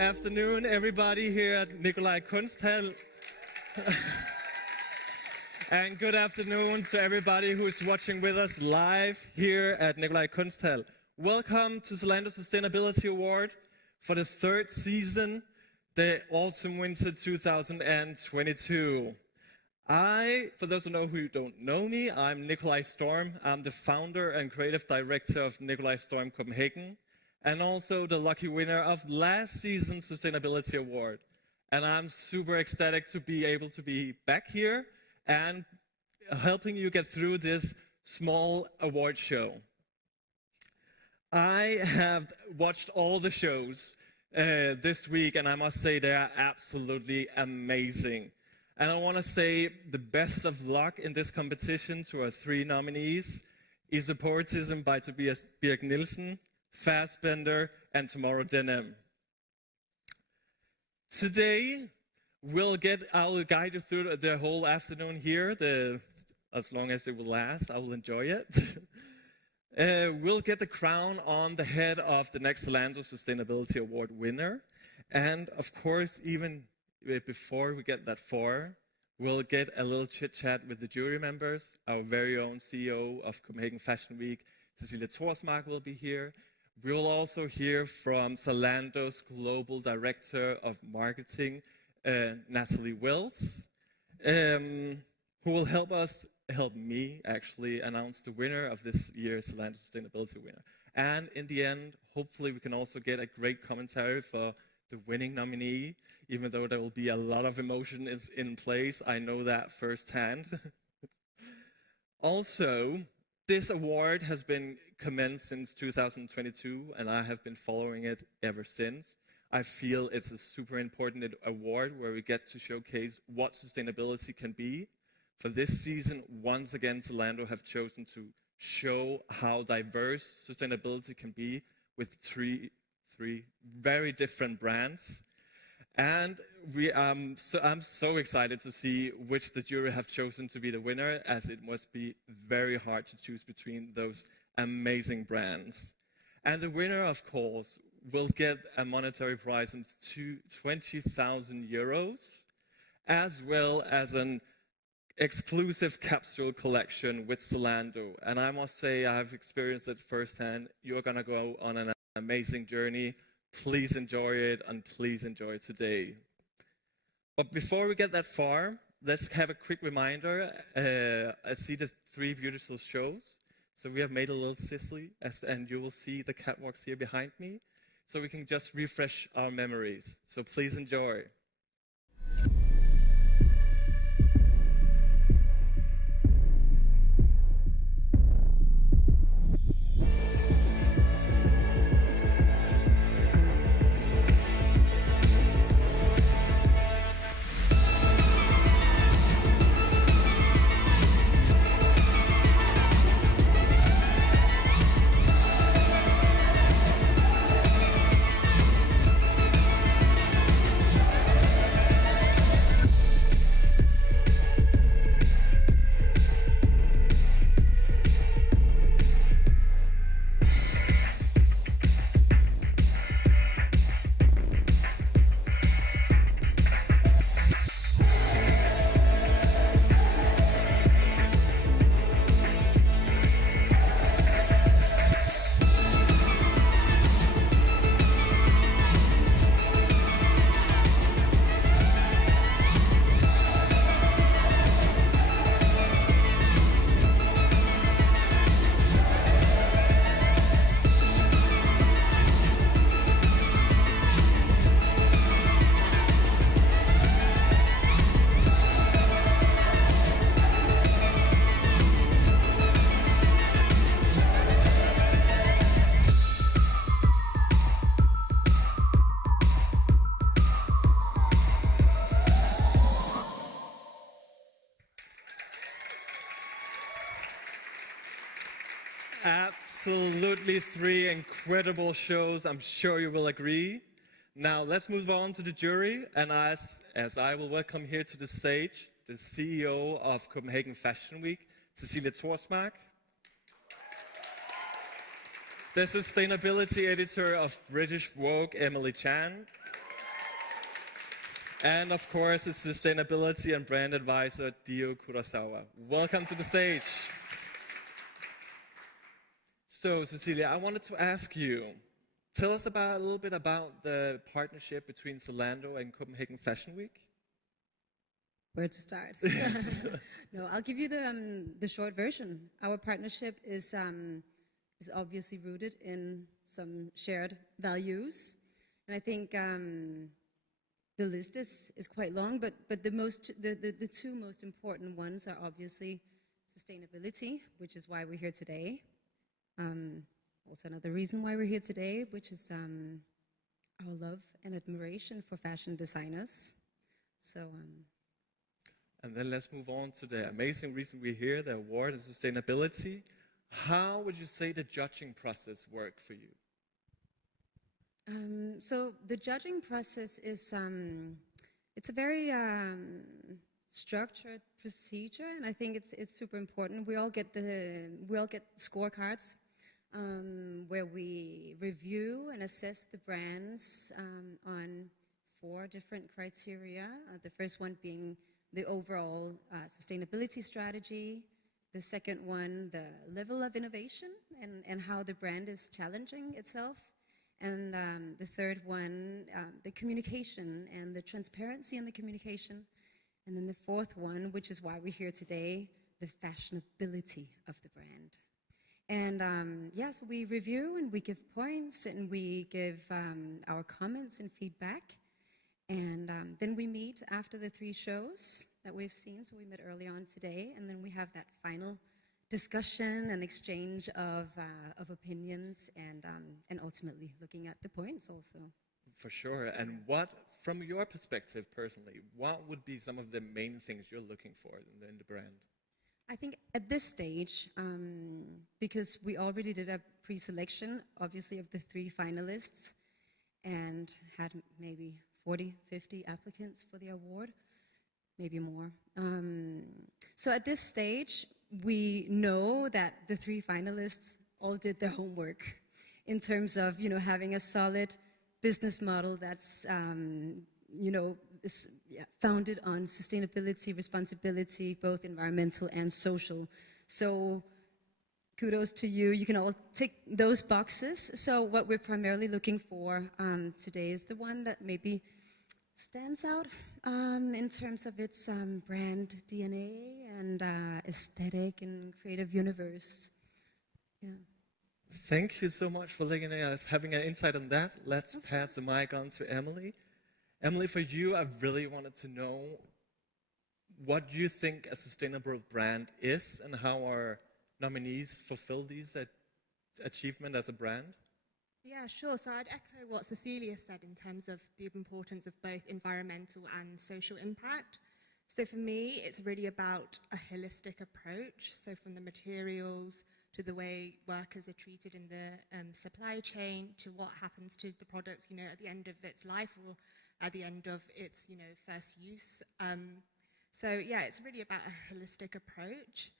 afternoon, everybody here at Nikolaj Kunsthal. And good afternoon to everybody who's watching with us live here at Nikolaj Kunsthal. Welcome to Zalando Sustainability Award for the third season, the Autumn-Winter 2022. For those who don't know me, I'm Nikolaj Storm. I'm the founder and creative director of Nikolaj Storm Copenhagen, and also the lucky winner of last season's Sustainability Award. And I'm super ecstatic to be able to be back here and helping you get through this small award show. I have watched all the shows this week, and I must say they are absolutely amazing. And I want to say the best of luck in this competition to our three nominees: Isoporitism by Tobias Birk Nielsen, Fassbender, and Tomorrow Denim. Today, I'll guide you through the whole afternoon here, as long as it will last. I will enjoy it. We'll get the crown on the head of the next Zalando Sustainability Award winner. And of course, even before we get that far, we'll get a little chit-chat with the jury members. Our very own CEO of Copenhagen Fashion Week, Cecilie Thorsmark, will be here. We'll also hear from Zalando's Global Director of Marketing, Natalie Wills, who will help me actually announce the winner of this year's Zalando Sustainability winner. And in the end, hopefully we can also get a great commentary for the winning nominee, even though there will be a lot of emotion in place. I know that firsthand. Also, this award has been commenced since 2022, and I have been following it ever since. I feel it's a super important award where we get to showcase what sustainability can be. For this season, once again, Zalando have chosen to show how diverse sustainability can be with three very different brands. And I'm so excited to see which the jury have chosen to be the winner, as it must be very hard to choose between those amazing brands. And the winner, of course, will get a monetary prize of 20,000 euros, as well as an exclusive capsule collection with Zalando. And I must say, I've experienced it firsthand. You're going to go on an amazing journey. Please enjoy it, and please enjoy it today. But before we get that far, let's have a quick reminder. I see the three beautiful shows. So we have made a little sizzly, and you will see the catwalks here behind me. So we can just refresh our memories. So please enjoy. Absolutely three incredible shows. I'm sure you will agree. Now let's move on to the jury, and as I will welcome here to the stage the CEO of Copenhagen Fashion Week, Cecilie Thorsmark, the sustainability editor of British Vogue, Emily Chan, And of course, it's sustainability and brand advisor Dio Kurosawa. Welcome to the stage. So, Cecilia, I wanted to ask you, tell us a little bit about the partnership between Zalando and Copenhagen Fashion Week. Where to start? No, I'll give you the short version. Our partnership is obviously rooted in some shared values, and I think the list is quite long. But the two most important ones are obviously sustainability, which is why we're here today. Also another reason why we're here today, which is our love and admiration for fashion designers. So. And then let's move on to the amazing reason we're here, the award and sustainability. How would you say the judging process worked for you? So the judging process is it's a very structured procedure, and I think it's super important. We all get scorecards where we review and assess the brands on 4 different criteria. The first one being the overall sustainability strategy. The second one, the level of innovation and how the brand is challenging itself. And the third one, the communication and the transparency in the communication. And then the fourth one, which is why we're here today, the fashionability of the brand. And so we review and we give points and we give our comments and feedback. And then we meet after the 3 shows that we've seen. So we met early on today, and then we have that final discussion and exchange of opinions, and ultimately looking at the points also. For sure. And what, from your perspective personally, what would be some of the main things you're looking for in the brand? I think at this stage, because we already did a pre-selection, obviously, of the 3 finalists, and had maybe 40, 50 applicants for the award, maybe more. So at this stage, we know that the 3 finalists all did their homework in terms of, having a solid business model that's, founded on sustainability, responsibility, both environmental and social. So kudos to you. You can all tick those boxes. So what we're primarily looking for today is the one that maybe stands out in terms of its brand DNA and aesthetic and creative universe. Yeah. Thank you so much for letting us having an insight on that. Let's pass the mic on to Emily. Emily, for you, I really wanted to know what you think a sustainable brand is and how our nominees fulfill these achievement as a brand. Yeah, sure. So I'd echo what Cecilia said in terms of the importance of both environmental and social impact. So for me, it's really about a holistic approach. So from the materials to the way workers are treated in the supply chain to what happens to the products, at the end of its life or at the end of its, first use. It's really about a holistic approach.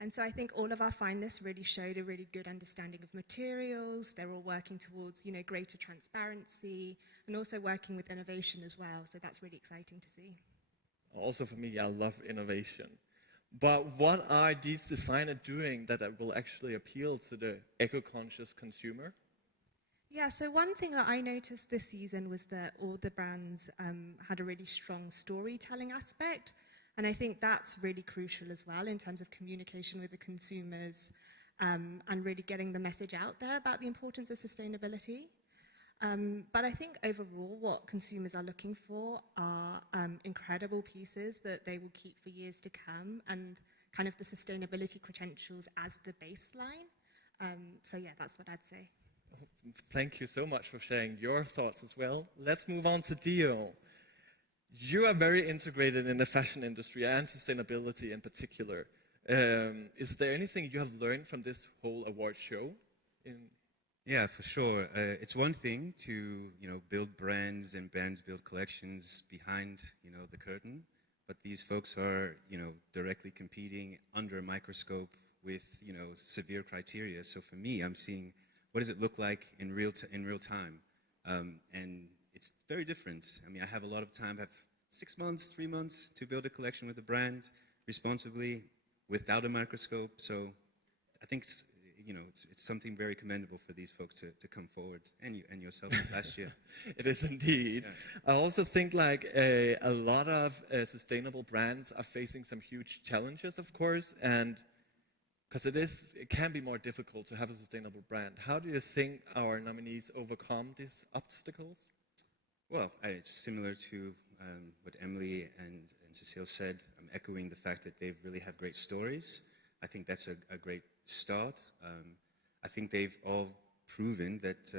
And so I think all of our finalists really showed a really good understanding of materials. They're all working towards, greater transparency and also working with innovation as well. So that's really exciting to see. Also for me, I love innovation. But what are these designers doing that will actually appeal to the eco-conscious consumer? Yeah, so one thing that I noticed this season was that all the brands had a really strong storytelling aspect. And I think that's really crucial as well in terms of communication with the consumers and really getting the message out there about the importance of sustainability. But I think overall what consumers are looking for are incredible pieces that they will keep for years to come and kind of the sustainability credentials as the baseline. That's what I'd say. Thank you so much for sharing your thoughts as well. Let's move on to Dio. You are very integrated in the fashion industry and sustainability in particular. Is there anything you have learned from this whole award show? Yeah, for sure. It's one thing to, build brands and brands build collections behind, the curtain. But these folks are, directly competing under a microscope with, severe criteria. So for me, I'm seeing what does it look like in real time? And it's very different. I mean, I have a lot of time, have 6 months, 3 months to build a collection with a brand responsibly, without a microscope. So I think it's something very commendable for these folks to come forward, and yourself last year. It is indeed. Yeah. I also think like a lot of sustainable brands are facing some huge challenges, of course, and because it can be more difficult to have a sustainable brand. How do you think our nominees overcome these obstacles? Well, it's similar to what Emily and Cecile said. I'm echoing the fact that they really have great stories. I think that's a great start. I think they've all proven that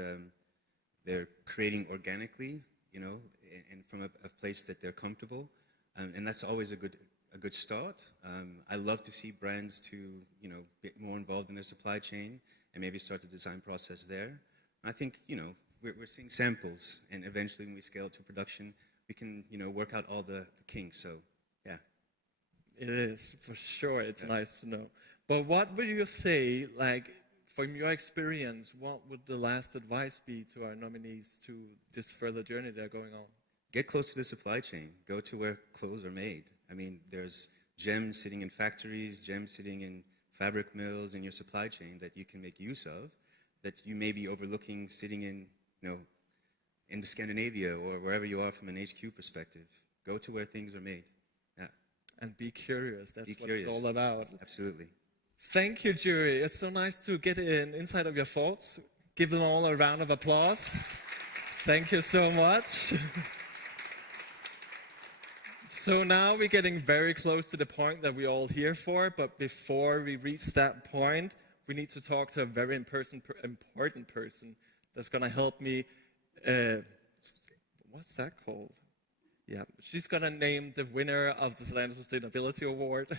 they're creating organically, and from a place that they're comfortable, and that's always a good start. I love to see brands to get more involved in their supply chain and maybe start the design process there. And I think we're seeing samples, and eventually when we scale it to production, we can work out all the kinks. So yeah, it is for sure. It's nice to know. But what would you say, like from your experience, what would the last advice be to our nominees to this further journey they're going on? Get close to the supply chain. Go to where clothes are made. I mean, there's gems sitting in factories, gems sitting in fabric mills in your supply chain that you can make use of, that you may be overlooking sitting in, in Scandinavia or wherever you are from an HQ perspective. Go to where things are made. Yeah. And be curious. That's be what curious. it's all about. Absolutely. Thank you, jury. It's so nice to get inside of your thoughts. Give them all a round of applause. Thank you so much. So now we're getting very close to the point that we're all here for, but before we reach that point, we need to talk to a very important person that's going to help me. What's that called? Yeah, she's going to name the winner of the Zalando Sustainability Award.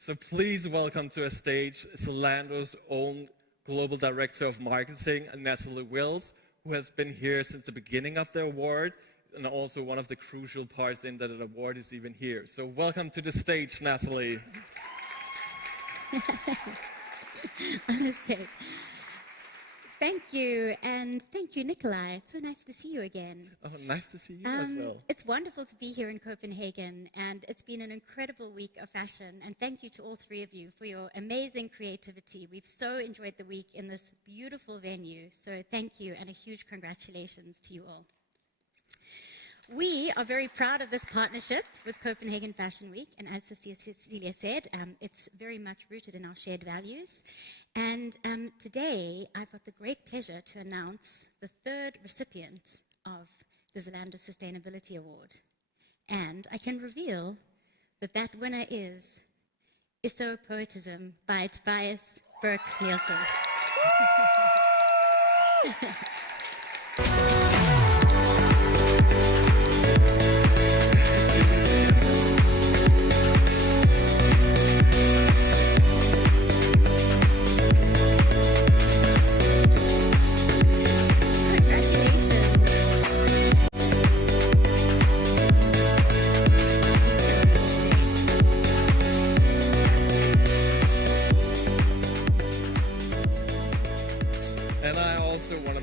So please welcome to a stage Zalando's own Global Director of Marketing, Natalie Wills, who has been here since the beginning of the award, and also one of the crucial parts in that an award is even here. So welcome to the stage, Natalie. Okay. Thank you, and thank you, Nikolai. It's so nice to see you again. Oh, nice to see you as well. It's wonderful to be here in Copenhagen, and it's been an incredible week of fashion. And thank you to all three of you for your amazing creativity. We've so enjoyed the week in this beautiful venue. So thank you, and a huge congratulations to you all. We are very proud of this partnership with Copenhagen Fashion Week, and as Cecilia said, it's very much rooted in our shared values. And today, I've got the great pleasure to announce the third recipient of the Zalando Sustainability Award. And I can reveal that that winner is Isopoetism by Tobias Burke-Nielsen.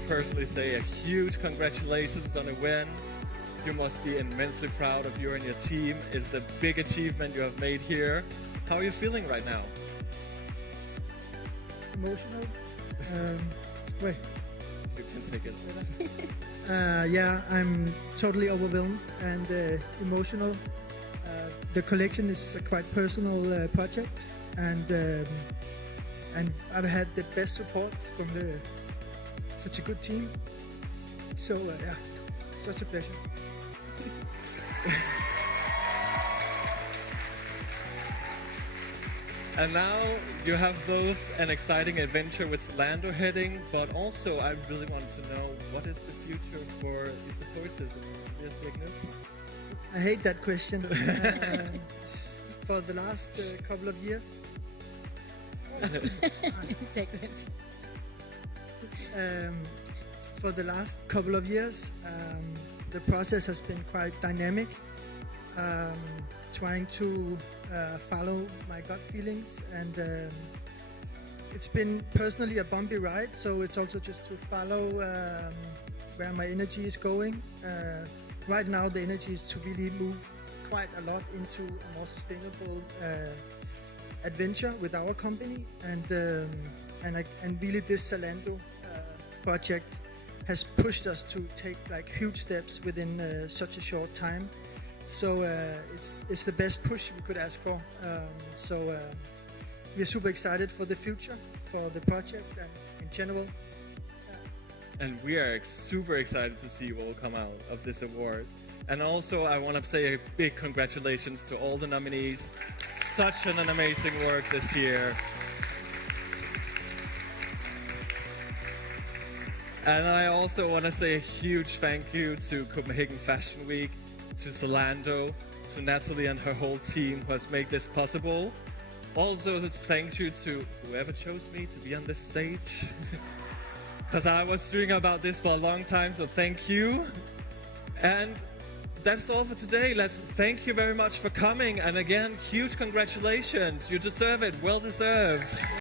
Personally say a huge congratulations on a win. You must be immensely proud of you and your team. It's a big achievement you have made here. How are you feeling right now? Emotional. Wait. You can take it. Yeah, I'm totally overwhelmed and emotional. The collection is a quite personal project, and I've had the best support from such a good team. So yeah, it's such a pleasure. And now you have both an exciting adventure with Zalando heading, but also I really wanted to know, what is the future for Isopoetism? I hate that question. For the last couple of years. Take this. For the last couple of years, the process has been quite dynamic, trying to follow my gut feelings, and it's been personally a bumpy ride, so it's also just to follow where my energy is going. Right now the energy is to really move quite a lot into a more sustainable adventure with our company, and really this Zalando project has pushed us to take like huge steps within such a short time. So it's the best push we could ask for. We're super excited for the future, for the project, and in general. And we are super excited to see what will come out of this award. And also, I want to say a big congratulations to all the nominees. Such an amazing work this year. And I also want to say a huge thank you to Copenhagen Fashion Week, to Zalando, to Natalie and her whole team who has made this possible. Also, thank you to whoever chose me to be on this stage. Because I was dreaming about this for a long time, so thank you. And that's all for today. Thank you very much for coming. And again, huge congratulations. You deserve it. Well deserved.